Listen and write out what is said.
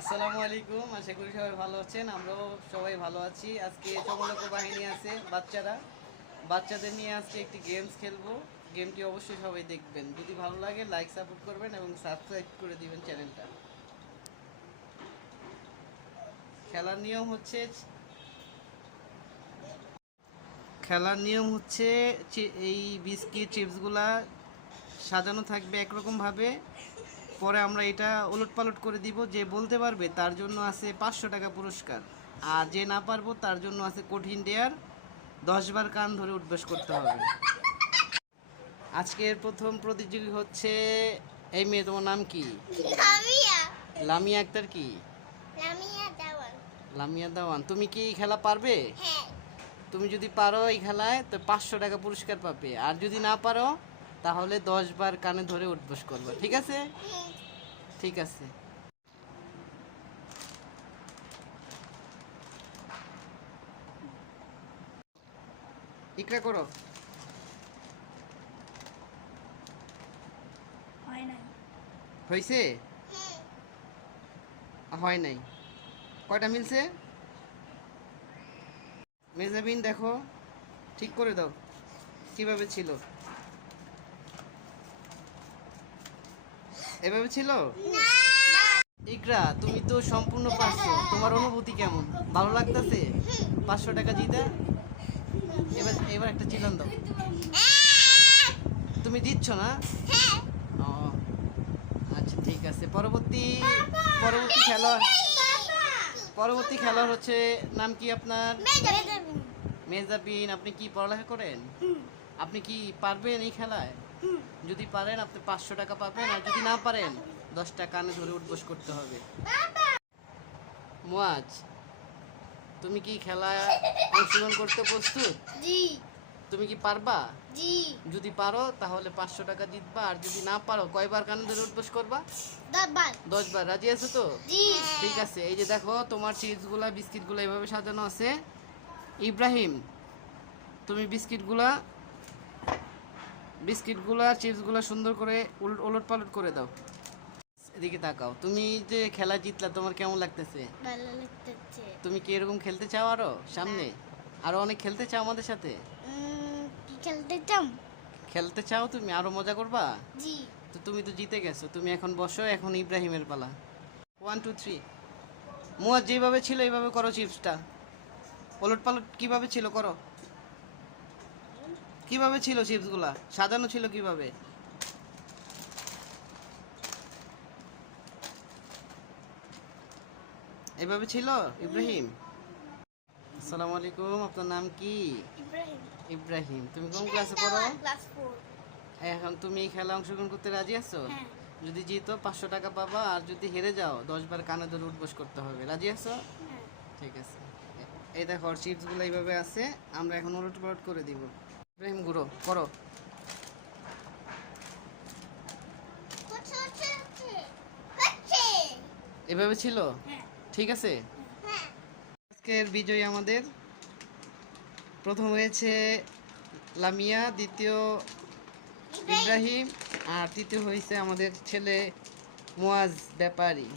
আসসালামু আলাইকুম, আশা করি সবাই ভালো আছেন। আমরাও সবাই ভালো আছি। আজকে চমলক বাহিনী আছে বাচ্চাদের নিয়ে আজকে একটি গেমস খেলবো। গেমটি অবশ্যই সবাই দেখবেন। যদি ভালো লাগে লাইক সাপোর্ট করবেন এবং সাবস্ক্রাইব করে দিবেন চ্যানেলটা। খেলার নিয়ম হচ্ছে এই বিস্কিট চিপসগুলা সাজানো থাকবে একরকমভাবে। পরে আমরা এটা ওলটপালট করে দিব। যে বলতে পারবে তার জন্য আছে 500 টাকা পুরস্কার, আর যে না পারবো তার জন্য আছে কঠিন ডেয়ার, 10 বার কান ধরে উঠবাস করতে হবে। আজকের প্রথম প্রতিযোগী হচ্ছে এই মেয়ে, তোমার নাম কি? লামিয়া আক্তার। কি? লামিয়া দাওয়ান। তুমি কি এই খেলা পারবে? তুমি যদি পারো এই খেলায় তো 500 টাকা পুরস্কার পাবে, আর যদি না পারো তাহলে 10 বার কানে ধরে উঠবাস করবে। ঠিক আছে? ঠিক আছে। ইকরা করো। হয়েছে? হয় নাই। কয়টা মিলছে? মেজাবিন দেখো, ঠিক করে দাও কিভাবে ছিল। এভাবে ছিল? ইকরা, তুমি তো সম্পূর্ণ পারছো। তোমার অনুভূতি কেমন? ভালো লাগতেছে? 500 টাকা জিতে এবার এবার একটা চিলান দাও। তুমি দিচ্ছ না? ও আচ্ছা, ঠিক আছে। পরবর্তী খেলোয়াড় হচ্ছে, নাম কি আপনার? মেজাবিন। আপনি কি পড়ালেখা করেন? আপনি কি পারবেন এই খেলায়? যদি পারেন আপনি 500 টাকা পাবেন, আর যদি না পারেন 10 টাকা কানে ধরে উঠবোস করতে হবে। মুয়াজ, তুমি কি খেলায় অংশগ্রহণ করতে প্রস্তুত? জি। তুমি কি পারবা? জি। যদি পারো তাহলে 500 টাকা জিতবা, আর যদি না পারো কয়বার কানে ধরে উঠবোস করবা? 10 বার। 10 বার। রাজি আছো তো? জি। ঠিক আছে। এই যে দেখো, তোমার চিপসগুলা বিস্কিটগুলো এভাবে সাজানো আছে। ইব্রাহিম, তুমি বিস্কিটগুলা চিপসগুলা সুন্দর করে ওলটপালট করে দাও। এদিকে তাকাও। তুমি যে খেলা জিতলা, তোমার কেমন লাগতেছে? ভালো লাগতেছে। তুমি কি এরকম খেলতে চাও আরো সামনে? আরো অনেক খেলতে চাও আমাদের সাথে? কি খেলতে চাও? খেলতে চাও তুমি? আরো মজা করবা? জি। তো তুমি তো জিতে গেছো। তুমি এখন বসো, এখন ইব্রাহিমের পালা। 1 2 3। মুয়াজ যেভাবে ছিল এইভাবে করো। চিপসটা ওলটপালট কিভাবে ছিল করো। কিভাবে ছিল চিপসগুলা সাজানো ছিল কিভাবে? এভাবে ছিল ইব্রাহিম। আসসালামু আলাইকুম, আপনার নাম কি? ইব্রাহিম। ইব্রাহিম। তুমি কোন ক্লাসে পড়ো? ক্লাস 4। এখন তুমি এই খেলা অংশগ্রহণ করতে রাজি আছো? হ্যাঁ। যদি জিতো 500 টাকা পাবা, আর যদি হেরে যাও 10 বার কানে ধরে উঠবোস করতে হবে। রাজি আছো? হ্যাঁ। ঠিক আছে। এই দেখো চিপসগুলো এইভাবে আছে, আমরা এখন উলটপালট করে দিব। ইব্রাহিম গুঁড়ো করো। এভাবে ছিল? হ্যাঁ। ঠিক আছে। হ্যাঁ। আজকের বিজয়ী আমাদের প্রথম হয়েছে লামিয়া, দ্বিতীয় ইব্রাহিম, আর তৃতীয় হয়েছে আমাদের ছেলে মুয়াজ ব্যাপারী।